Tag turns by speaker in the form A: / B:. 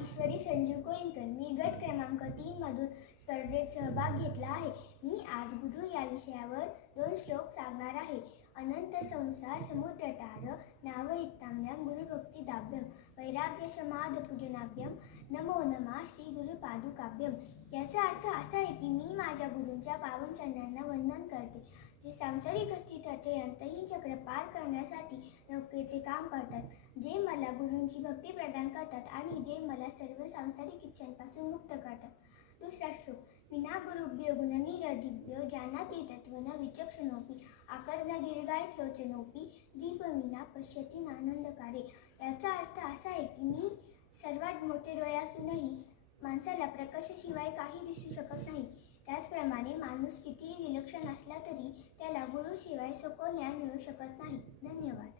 A: ईश्वरी संजीव कोळीकर मी गट क्रमांक तीन मधून स्पर्धेत सहभाग घेतला आहे. मी आज गुरु या विषयावर दोन श्लोक सांगणार आहे. अनंत संसार समुद्र तार नावहिताम्यम गुरुभक्तिदाभ्यम वैराग्य समाध पूजनाभ्यम नमो नमा श्री गुरुपादुकाभ्यम याचा अर्थ असा आहे की मी माझ्या गुरूंच्या पावन चरणांना वंदन करते. जे सांसारिक अस्तित्वाचे अंतही चक्र पार करण्यासाठी नौकेचे काम करतात जे मला गुरूंची भक्ती प्रदान करतात आणि जे मला सर्व सांसारिक इच्छांपासून मुक्त करतात. दुसरा श्लोक विना गुरुभ्यो गुणनिरदिभ्यो तत्व न विचक्षणोपी आकर्ण दीर्घायत लोचनोपी दीपविना पश्यती नानंदकारे. याचा अर्थ असा आहे की मी सर्वात मोठे डोळे असूनही माणसाला प्रकाशाशिवाय काही दिसू शकत नाही. त्याला गुरुशिवाय सखोल ज्ञान मिळू शकत नाही. धन्यवाद.